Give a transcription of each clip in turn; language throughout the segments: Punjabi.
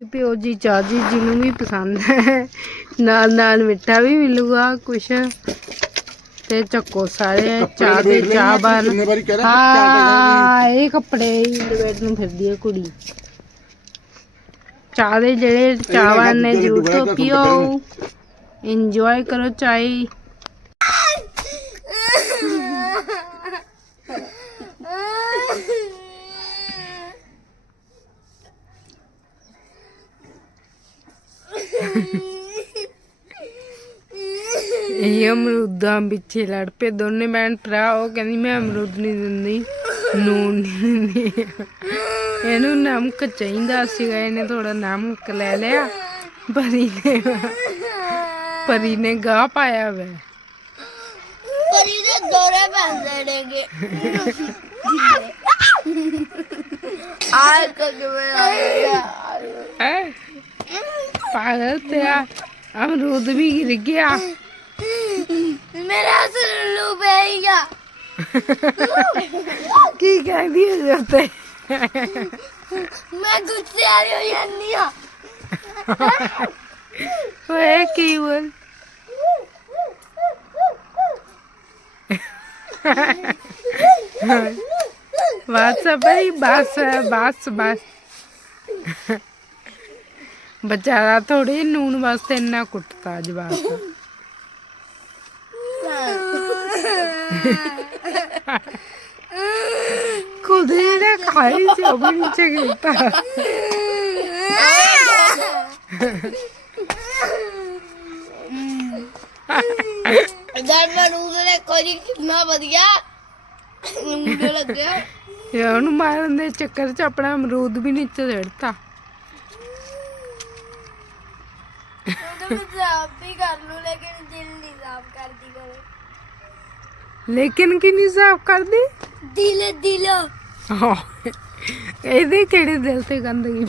ਪਿਓ ਜੀ ਚਾਹ ਜੀ ਜਿਹਨੂੰ ਵੀ ਪਸੰਦ ਹੈ। ਨਾਲ ਨਾਲ ਮਿੱਠਾ ਵੀ ਮਿਲੂਗਾ ਕੁਛ। ਤੇ ਚੱਕੋ ਸਾਰੇ ਚਾਹ ਦੇ ਚਾਹ ਬਣ। ਹਾਂ ਇਹ ਕੱਪੜੇ ਲਵੇਟ ਨੂੰ ਫਿਰਦੀ ਹੈ ਕੁੜੀ। ਚਾਹ ਦੇ ਜਿਹੜੇ ਚਾਹਵਾਨ ਨੇ ਦੂਜੇ ਜਰੂਰ ਤੋਂ ਪੀਓ। ਇੰਜੋਏ ਕਰੋ ਚਾਈ ਇਹ ਅਮਰੂਦਾਂ ਪਿੱਛੇ ਲੜ ਪਏ ਦੋਨੇ ਭੈਣ ਭਰਾ ਉਹ ਕਹਿੰਦੀ ਮੈਂ ਅਮਰੂਦ ਨਹੀਂ ਦਿੰਦੀ ਨੂਨ ਨਹੀਂ ਦਿੰਦੀ। ਇਹਨੂੰ ਨਮਕ ਚਾਹੀਦਾ ਸੀਗਾ ਇਹਨੇ ਥੋੜਾ ਨਮਕ ਲੈ ਲਿਆ। ਪਰੀ ਨੇ ਪਰੀ ਨੇ ਗਾਹ ਪਾਇਆ ਵੈ। ਪਰੀ ਦੇ ਦੋਰੇ ਪੈਂਦੇ ਨੇਗੇ ਆ ਕਿਵੇਂ ਆਇਆ ਹੈ ਅਮਰੂਦ ਵੀ ਗਿਰ ਗਿਆ। ਮੇਰਾ ਸਲੂ ਪਈਆ ਕੀ ਕਹਿੰਦੀ ਹੈ ਜੋ ਤੇ ਮੈਂ ਗੁੱਸੇ ਆ ਰਹੀ ਹੋ ਜਾਂਦੀ ਆ ਓਏ ਕੀ ਬੋਲ? ਬਸ ਬਈ ਬਸ ਬਸ ਬਸ। ਬਚਾਰਾ ਥੋੜੀ ਨੂਨ ਵਾਸਤੇ ਇੰਨਾ ਕੁੱਟਤਾ ਜਵਾਬ ਖੁਦ ਨੇ ਖਾਈ ਸੀ ਉਹ ਵੀ ਨੀਚੇ ਗਿਰਤਾ। ਇਧਰ ਮੈਂ ਰੂਲ ਨੇ ਕੋਈ ਕਿੰਨਾ ਵਧੀਆ। ਮੁੰਡੇ ਲੱਗਿਆ। ਇਹ ਉਹਨੂੰ ਮਾਰਨ ਦੇ ਚੱਕਰ 'ਚ ਆਪਣਾ ਅਮਰੂਦ ਵੀ ਨੀਚੇ ਸਿੱਟਤਾ। ਲੇਕਿਨ ਕੀ ਨਹੀਂ ਸਾਫ਼ ਕਰਦੀ ਦਿਲ ਦਿਲ। ਹਾਂ। ਇਹਦੇ ਕਿਹੜੇ ਦਿਲ ਤੇ ਗੰਦਗੀ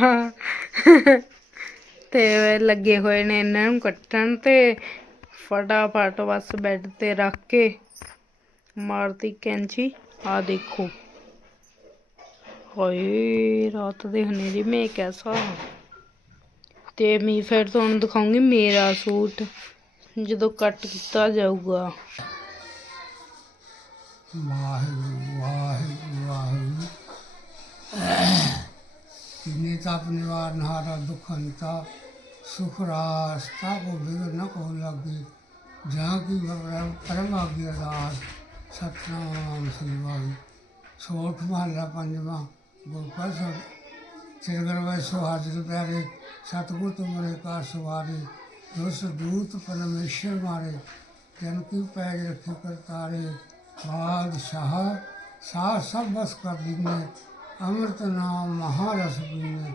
ਹਾਂ। ਤੇ ਲੱਗੇ ਹੋਏ ਨੇ ਇਹਨਾਂ ਨੂੰ ਕੱਟਣ ਤੇ ਫਟਾਫਟ ਬਸ ਬੈੱਡ ਤੇ ਰੱਖ ਕੇ ਮਾਰਦੀ ਕੈਂਚੀ ਆ ਦੇਖੋ ਹਾਏ ਰਾਤ ਦੇ ਹਨੇਰੇ ਮੇ ਕੈਸਾ ਤੇ ਮੈਂ ਫਿਰ ਤੁਹਾਨੂੰ ਦਿਖਾਉਂਗੀ ਮੇਰਾ ਸੂਟ ਜਦੋਂ ਕੱਟ ਕੀਤਾ ਜਾਊਗਾ ਵਾਹਿਗੁਰੂ ਵਾਹਿਗੁਰੂ ਵਾਹਿਗੁਰੂ ਕਿਨੇ ਤਾਪ ਨਿਵਾਰਨ ਹਾਰਾ ਦੁਖ ਅੰਤਾ ਸੁਖ ਰਾਸਤਾ ਕੋ ਬਿਗਨ ਨ ਕੋ ਲਾਗੇ ਜਾਂ ਕੀ ਪਰਮ ਪਰਮ ਆਗੀ ਅਰਦਾਸ ਸਤਨਾਮ ਸ੍ਰੀ ਵਾਹਿਗੁਰੂ ਸੋਠ ਮਹੱਲਾ ਪੰਜਵਾਂ ਗੁਰਪ੍ਰਸਾਦ ਸਾਹਿਬ ਸਿਰਗਰ ਵੈ ਸੁਹਾਜਿਤ ਪਿਆਰੇ ਸਤਿਗੁਰ ਤੁਮਰੇ ਕਾ ਸਵਾਰੇ ਦੁਸ ਦੂਤ ਪਰਮੇਸ਼ਰ ਮਾਰੇ ਜਨ ਕੀ ਪੈਜ ਰੱਖੀ ਕਰਤਾਰੇ ਬਾਦਸ਼ਾਹ ਸਾਹ ਸਭ ਬਸ ਕਰ ਦੀਨੇ ਅੰਮ੍ਰਿਤ ਨਾਮ ਮਹਾਰਸ ਪੀਨੇ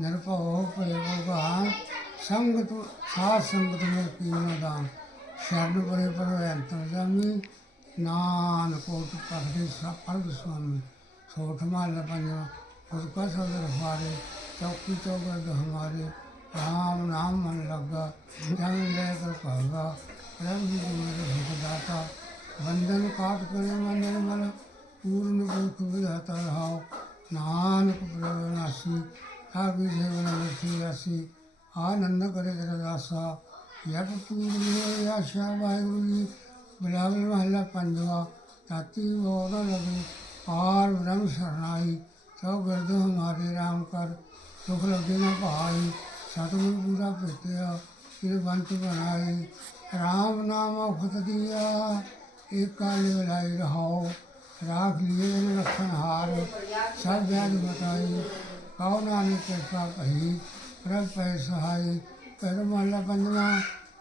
ਨਿਰਭਉ ਭਇ ਭਗਵਾਨ ਸੰਗਤ ਸਾਧ ਸੰਗਤ ਮੇਰ షడ్ పరిపర వ్యర్థమి నాన్ కోటి పది పరద స్వామి సోఠమాల పంజ उसका सदर हमारे चौकी चौगर्द हमारे राम नाम मन लगा जन लेकर कहगा रंग मेरे भगदाता बंधन काट करे मंदिर मन पूर्ण दुख बुझाता रहा नानक प्रवनाशी आगे सेवन रसी आनंद करे तेरा दासा ਯਤ ਪੂਰੀ ਆਸ਼ਾ ਵਾਹਿਗੁਰੂ ਜੀ, ਬਿਲਾਵਲ ਮਹੱਲਾ ਪੰਜਵਾ ਤਾਤੀ ਮੋਰ ਲਗੇ ਆਰ ਬ੍ਰਹਮ ਸਰਨਾਈ ਸਭ ਗੁਰਦ ਹਮਾਰੇ ਰਾਮ ਕਰ, ਸੁਖ ਲਗੇ ਨਾ ਭਾਈ, ਸਤਿਗੁਰ ਪੂਰਾ ਭੇਟਿਆ ਸਿਰ ਬੰਤ ਬਣਾਈ ਰਾਮ ਨਾਮ ਅਖਤ ਦਿਆ, ਏਕਾ ਲਾਈ ਰਹਾਓ ਰਾਖ ਲਿਏ ਰਖਣ ਹਾਰ, ਸਭ ਵੈਦ ਬਤਾਈ ਕਾਉ ਨਾਨਕ ਕਿਰਪਾ ਕਹੀ, ਪ੍ਰਭ ਪੈ ਸਹਾਈ सहाय कर महला पंजवा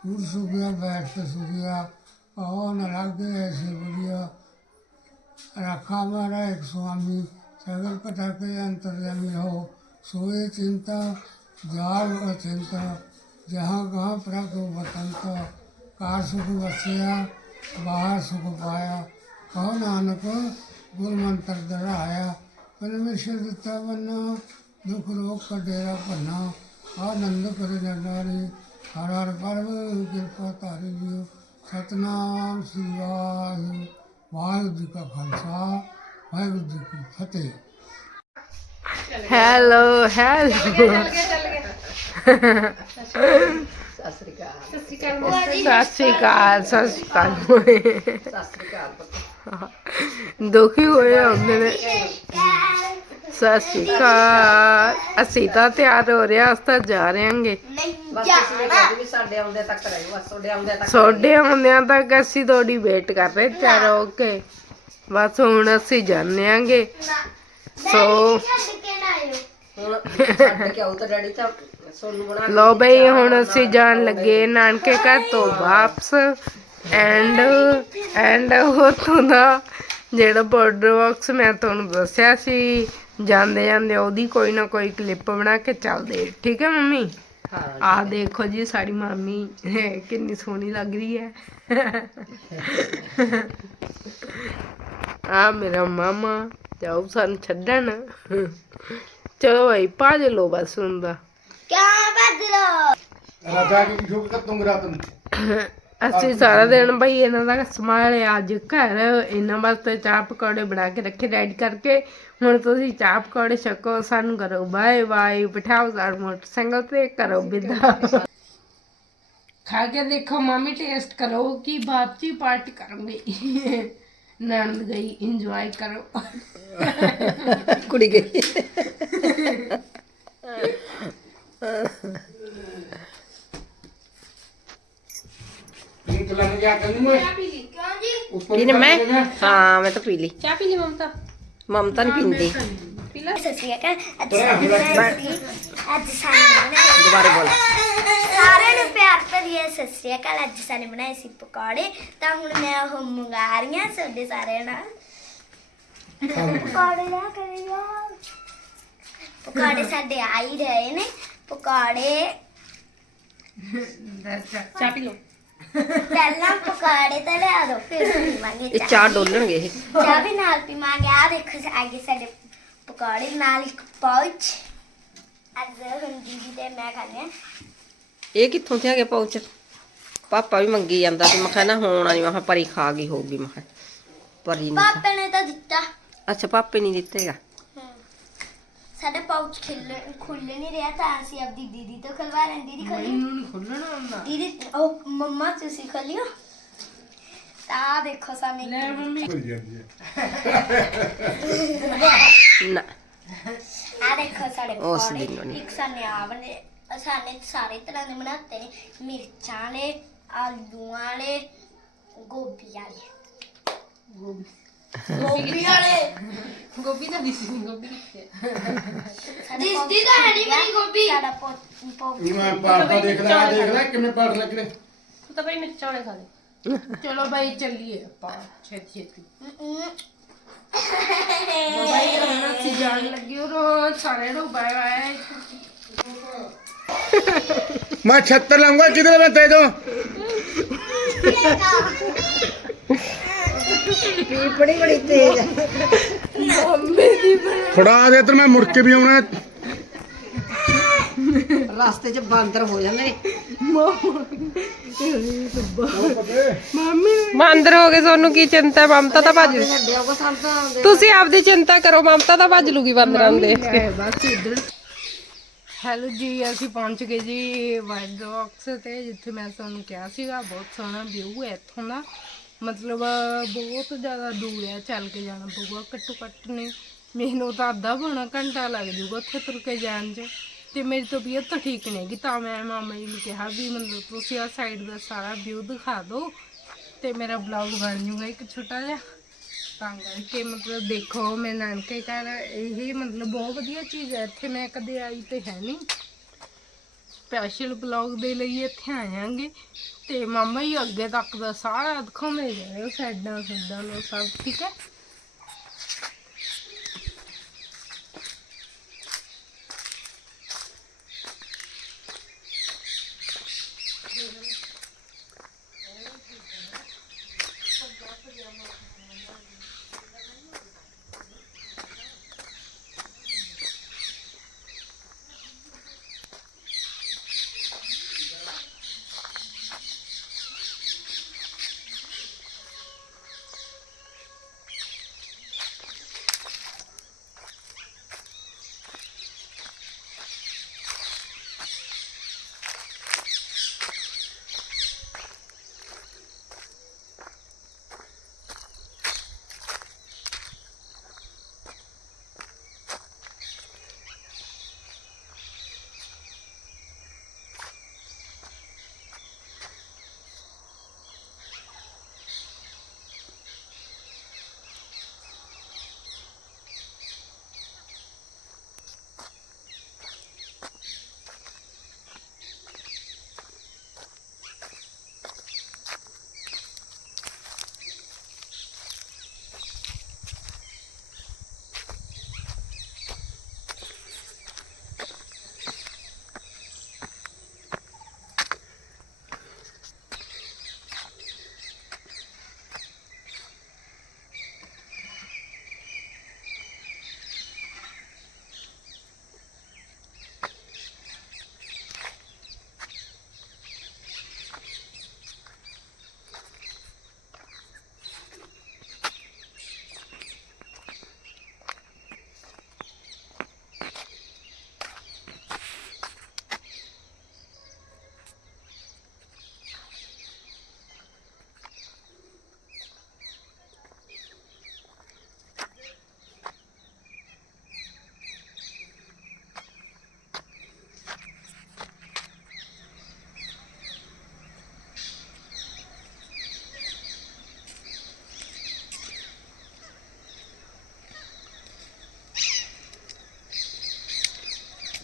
दूर सुखिया बैठ के सुखिया कहो न लागे ऐसे बुढ़िया रखा हमारा एक स्वामी, सगल कथा के अंतर्जामी हो। सोए चिंता, जाल अचिंता जहाँ कहाँ प्रभु बतंता कार सुख वसिया बाहर सुख पाया। कहो नानक गुर मंत्र दड़ाया परमेश्वर दिता बन्ना, दुख रोग का डेरा पन्ना आनंद करे नरनारी ਹਰ ਹਰ ਪਰਮ ਕਿਰਪਾ ਧਾਰੀ ਜੀਓ ਸਤਨਾਮ ਸ੍ਰੀ ਵਾਹਿਗੁਰੂ ਵਾਹਿਗੁਰੂ ਜੀ ਕਾ ਖਾਲਸਾ ਵਾਹਿਗੁਰੂ ਜੀ ਕੀ ਫਤਿਹ ਹੈਲੋ ਹੈਲੋ ਸਤਿ ਸ਼੍ਰੀ ਅਕਾਲ ਸਤਿ ਸ਼੍ਰੀ ਅਕਾਲ ਦੁਖੀ ਹੋਏ ਹੁੰਦੇ ਨੇ ਸਤਿ ਸ਼੍ਰੀ ਅਕਾਲ। ਅਸੀਂ ਤਾਂ ਤਿਆਰ ਹੋ ਰਹੇ ਹਾਂ ਅਸੀਂ ਤਾਂ ਜਾ ਰਹੇ ਜਾਣਾ। ਸੋਡੇ ਆਉਂਦਿਆਂ ਤੱਕ ਅਸੀਂ ਤੁਹਾਡੀ ਵੇਟ ਕਰ ਰਹੇ ਤਿਆਰ ਹੋ ਕੇ। ਬਸ ਹੁਣ ਅਸੀਂ ਜਾਂਦੇ ਆਂਗੇ ਸੋ ਛੱਡ ਕੇ ਨਾ ਆਇਓ। ਲੋ ਬਈ ਹੁਣ ਅਸੀਂ ਜਾਣ ਲੱਗੇ ਨਾਨਕੇ ਘਰ ਤੋਂ ਵਾਪਸ। ਐਂਡ ਐਂਡ ਉਥੋਂ ਦਾ ਜਿਹੜਾ ਬਾਰਡਰ ਬਾਕਸ ਮੈਂ ਤੁਹਾਨੂੰ ਦੱਸਿਆ ਸੀ ਜਾਂਦੇ ਜਾਂਦੇ ਉਹਦੀ ਕੋਈ ਨਾ ਕੋਈ ਕਲਿੱਪ ਬਣਾ ਕੇ ਚੱਲਦੇ। ਠੀਕ ਹੈ ਮੰਮੀ? ਆ ਦੇਖੋ ਜੀ ਸਾਡੀ ਮਾਮੀ ਕਿੰਨੀ ਸੋਹਣੀ ਲੱਗ ਰਹੀ ਹੈ। ਆ ਮੇਰਾ ਮਾਮਾ ਜਾਓ ਸਾਨੂੰ ਛੱਡਣ। ਚਲੋ ਭਾਈ ਭੱਜ ਲੋ ਬਸ ਹੁੰਦਾ ਕਿਆ ਬਦਲੋ ਰਾਜਾ ਕੀ ਸ਼ੁਭ ਕਰਤੂੰ ਰਾਤਨ ਅਸੀਂ ਸਾਰਾ ਦਿਨ ਭਾਈ ਇਹਨਾਂ ਦਾ ਸੰਭਾਲਿਆ ਅੱਜ ਘਰ ਇਹਨਾਂ ਵਾਸਤੇ ਚਾਹ ਪਕੌੜੇ ਬਣਾ ਕੇ ਰੱਖੇ ਰੈਡੀ ਕਰਕੇ। ਹੁਣ ਤੁਸੀਂ ਚਾਹ ਪਕੌੜੇ ਛਕੋ ਸਾਨੂੰ ਕਰੋ ਬਾਏ ਬਾਏ ਬਿਠਾਓ ਸਾਰ ਮੋਟਰਸਾਈਕਲ ਤੇ ਕਰੋ ਵਿਦਾ ਖਾ ਕੇ ਦੇਖੋ ਮੰਮੀ ਟੇਸਟ ਕਰੋ ਕਿ ਬਾਪਚੀ ਪਾਰਟੀ ਕਰੋਗੇ ਨੰਦ ਗਈ ਇੰਜੋਏ ਕਰੋ। ਕੁੜੀ ਗਈ ਤੂੰ ਚਲਨ ਗਿਆ ਤੈਨੂੰ ਮੈਂ ਕਿਉਂ ਜੀ ਉੱਪਰ ਪੀਨੇ ਮੈਂ ਹਾਂ ਮੈਂ ਤਾਂ ਦੁਬਾਰਾ ਬੋਲ ਸਾਰਿਆਂ ਨੂੰ ਪਿਆਰ ਭਰੀ ਸਤਿ ਸ਼੍ਰੀ ਅਕਾਲ। ਅੱਜ ਸਾਨੂੰ ਬਣਾਏ ਸੀ ਪਕੌੜੇ। ਤਾਂ ਹੁਣ ਮੈਂ ਉਹ ਮੰਗਾ ਰਹੀ ਹਾਂ ਤੁਹਾਡੇ ਸਾਰਿਆਂ ਨਾਲ। ਪਕੌੜੇ ਲਾ ਕਰਿਆ ਪਕੌੜੇ ਸਾਡੇ ਆ ਹੀ ਰਹੇ ਨੇ। ਪਕੌੜੇ ਚਾਹ ਪੀ ਲਓ। ਪਹਿਲਾਂ ਪਕੌੜੇ ਤਾਂ ਲਿਆ ਦੋ ਫਿਰ ਪੀਵਾਂਗੇ ਇਹ ਚਾਹ। ਚਾਹ ਡੋਲਣਗੇ ਇਹ। ਚਾਹ ਵੀ ਨਾਲ ਪੀਵਾਂਗੇ। ਆ ਦੇਖੋ ਆਗੇ ਸਾਡੇ ਪਕੌੜੇ ਨਾਲ ਇੱਕ ਪਾਉਚ ਅੱਜ ਹੁਣ ਦੀਦੀ ਤੇ ਮੈਂ ਖਾਣੇ ਇਹ ਕਿੱਥੋਂ ਤੇ ਆਗੇ ਪਾਉਚ ਪਾਪਾ ਵੀ ਮੰਗੀ ਜਾਂਦਾ ਮੈਂ ਕਿਹਾ ਨਾ ਹੋਣਾ ਨਹੀਂ ਮੈਂ ਪਰੀ ਖਾ ਗਈ ਹੋਊਗੀ ਮੈਂ ਕਿਹਾ ਪਰੀ ਨਹੀਂ ਪਾਪੇ ਨੇ ਤਾਂ ਦਿੱਤਾ। ਅੱਛਾ ਪਾਪੇ ਨਹੀਂ ਦਿੱਤੇਗਾ। ਸਾਡਾ ਪਾਉਚ ਖਿੱਲ ਖੁੱਲ ਨਹੀਂ ਰਿਹਾ ਤਾਂ ਅਸੀਂ ਆਪਦੀ ਦੀਦੀ ਤੋਂ ਖਲਵਾ ਰਹੇ ਹਾਂ। ਦੀਦੀ ਖੋਲੀ। ਇਹਨੂੰ ਨਹੀਂ ਖੋਲਣਾ ਹੁੰਦਾ। ਦੀਦੀ ਉਹ ਮੰਮਾ ਤੁਸੀਂ ਖੋਲਿਓ। ਤਾਂ ਦੇਖੋ ਸਾਹਮਣੇ ਲੈ ਮੰਮੀ। ਨਾ। ਆ ਦੇਖੋ ਸਾਡੇ ਪਕੌੜੇ। ਨਹੀਂ। ਇੱਕ ਸਾਨੇ ਆ ਬਣੇ ਸਾਨੇ ਸਾਰੇ ਤਰ੍ਹਾਂ ਦੇ ਬਣਾਤੇ ਨੇ। ਮਿਰਚਾਂ ਵਾਲੇ ਆਲੂਆਂ ਵਾਲੇ ਗੋਭੀ ਵਾਲੇ। ਗੋਭੀ। ਵਾਲੇ। ਗੋਭੀ ਤਾਂ ਦਿਸੀ ਨਹੀਂ ਗੋਭੀ ਕਿੱਥੇ ਦਿਸਦੀ ਤਾਂ ਹੈ ਨਹੀਂ ਮੇਰੀ ਗੋਭੀ। ਸਾਡਾ ਪੋ ਪੋ ਮੈਂ ਪਾਪਾ ਦੇਖ ਰਿਹਾ ਦੇਖ ਰਿਹਾ ਕਿਵੇਂ ਪੜ ਲੱਗ ਰਹੇ ਤੂੰ ਤਾਂ ਬਈ ਮਿਰਚਾਂ ਵਾਲੇ ਖਾ ਲੈ ਚਲੋ ਬਾਈ ਚੱਲੀਏ ਆਪਾਂ ਛੇਤੀ ਛੇਤੀ। ਬਾਈ ਹੁਣ ਅਸੀਂ ਜਾਣ ਲੱਗੇ ਰੋ ਸਾਰੇ ਨੂੰ ਬਾਏ ਬਾਏ। ਮੈਂ 76 ਲਾਉਂਗਾ ਕਿਧਰ ਮੈਂ ਦੇ ਦੋ ਬੜੀ ਬੜੀ ਤੇਜ਼ ਫੜਾ ਦੇ ਤੇ ਮੈਂ ਮੁੜ ਕੇ ਵੀ ਆਉਣਾ। ਰਸਤੇ 'ਚ ਬਾਂਦਰ ਹੋ ਜਾਂਦੇ ਨੇ। ਬਾਂਦਰ ਹੋ ਗਏ ਤੁਹਾਨੂੰ ਕੀ ਚਿੰਤਾ ਮਮਤਾ ਤਾਂ ਭੱਜ ਕੋ ਸੰਤ ਤੁਸੀਂ ਆਪਦੀ ਚਿੰਤਾ ਕਰੋ ਮਮਤਾ ਤਾਂ ਭੱਜ ਲੂਗੀ ਬਾਂਦਰਾਂ ਦੇ ਬਸ ਇਧਰ ਹੈਲੋ ਜੀ ਅਸੀਂ ਪਹੁੰਚ ਗਏ ਜੀ ਵਾਈਟ ਬਾਕਸ ਤੇ ਜਿੱਥੇ ਮੈਂ ਤੁਹਾਨੂੰ ਕਿਹਾ ਸੀਗਾ ਬਹੁਤ ਸੋਹਣਾ ਵਿਊ ਹੈ ਇੱਥੋਂ ਦਾ। ਮਤਲਬ ਬਹੁਤ ਜ਼ਿਆਦਾ ਦੂਰ ਹੈ, ਚੱਲ ਕੇ ਜਾਣਾ ਪਊਗਾ, ਘੱਟੋ ਘੱਟ ਨਹੀਂ, ਮੈਨੂੰ ਤਾਂ ਅੱਧਾ ਪੌਣਾ ਘੰਟਾ ਲੱਗ ਜਾਊਗਾ ਉੱਥੇ ਤੁਰ ਕੇ ਜਾਣ 'ਚ। ਤੇ ਮੇਰੀ ਤਬੀਅਤ ਤਾਂ ਠੀਕ ਨਹੀਂ ਹੈਗੀ, ਤਾਂ ਮੈਂ ਮਾਮਾ ਜੀ ਨੂੰ ਕਿਹਾ ਵੀ ਮਤਲਬ ਤੁਸੀਂ ਆ ਸਾਈਡ ਦਾ ਸਾਰਾ ਵਿਊ ਦਿਖਾ ਦਿਓ ਤੇ ਮੇਰਾ ਬਲੌਗ ਬਣ ਜੂਗਾ ਇੱਕ ਛੋਟਾ ਜਿਹਾ। ਤਾਂ ਕਰਕੇ ਮਤਲਬ ਦੇਖੋ, ਮੈਂ ਨਾਨਕੇ ਘਰ, ਇਹ ਮਤਲਬ ਬਹੁਤ ਵਧੀਆ ਚੀਜ਼ ਹੈ, ਇੱਥੇ ਮੈਂ ਕਦੇ ਆਈ ਤੇ ਹੈ ਨਹੀਂ। ਸਪੈਸ਼ਲ ਬਲੌਗ ਦੇ ਲਈ ਇੱਥੇ ਆਇਆਂਗੇ। ਤੇ ਮਾਮਾ ਜੀ ਅੱਗੇ ਤੱਕ ਦਾ ਸਾਰਾ ਦਿਖਾਉਂਦੇ ਜਾਇਓ ਸਾਈਡਾਂ ਸਾਈਡਾਂ ਨੂੰ ਸਭ, ਠੀਕ ਹੈ?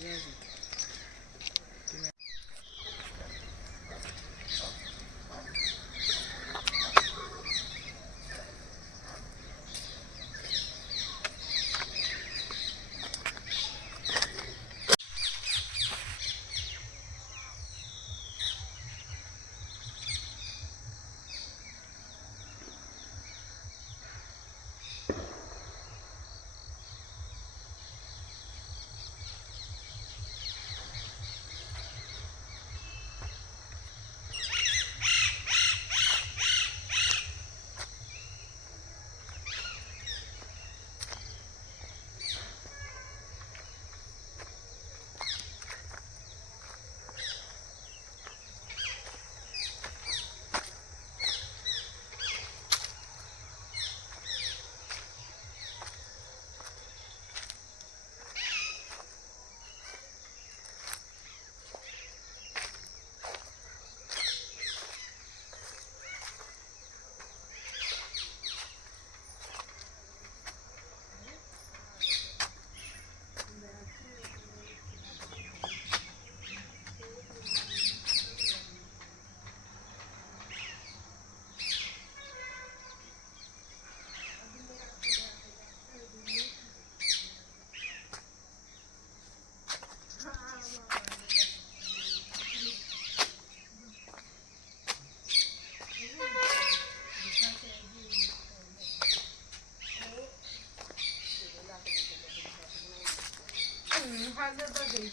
yazın.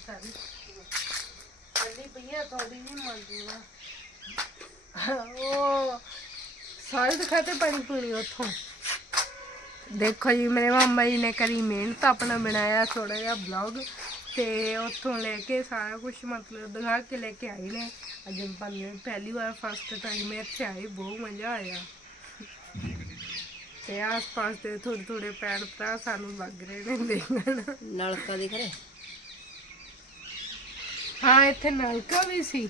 ਸਾਰੀ। ਕੱਲੀ ਪਈਆ ਥੋੜੀ ਨਹੀਂ ਮੰਗੂਗਾ ਉਹ ਸਾਰੇ ਦਿਖਾਤੇ ਪਾਣੀ ਪੀਣੀ ਉੱਥੋਂ। ਦੇਖੋ ਜੀ, ਮੇਰੇ ਮਾਮਾ ਜੀ ਨੇ ਕਰੀ ਮਿਹਨਤ, ਆਪਣਾ ਬਣਾਇਆ ਥੋੜਾ ਜਿਹਾ ਬਲੌਗ ਤੇ ਉੱਥੋਂ ਲੈ ਕੇ ਸਾਰਾ ਕੁਝ ਮਤਲਬ ਦਿਖਾ ਕੇ ਲੈ ਕੇ ਆਏ ਨੇ। ਅੱਜ ਪੰਨੇ ਪਹਿਲੀ ਵਾਰ ਫਸਟ ਟਾਈਮ ਇੱਥੇ ਆਏ, ਬਹੁਤ ਮਜ਼ਾ ਆਇਆ। ਤੇ ਆਸ-ਪਾਸ ਦੇ ਥੋੜੇ ਥੋੜੇ ਪੈਰ ਭਰਾ ਸਾਨੂੰ ਲੱਗ ਰਹੇ ਨੇ ਦੇਖਣ। ਨਲਕਾ ਦਿਖ ਰਿਹਾ? ਹਾਂ ਇੱਥੇ ਨਲਕਾ ਵੀ ਸੀ।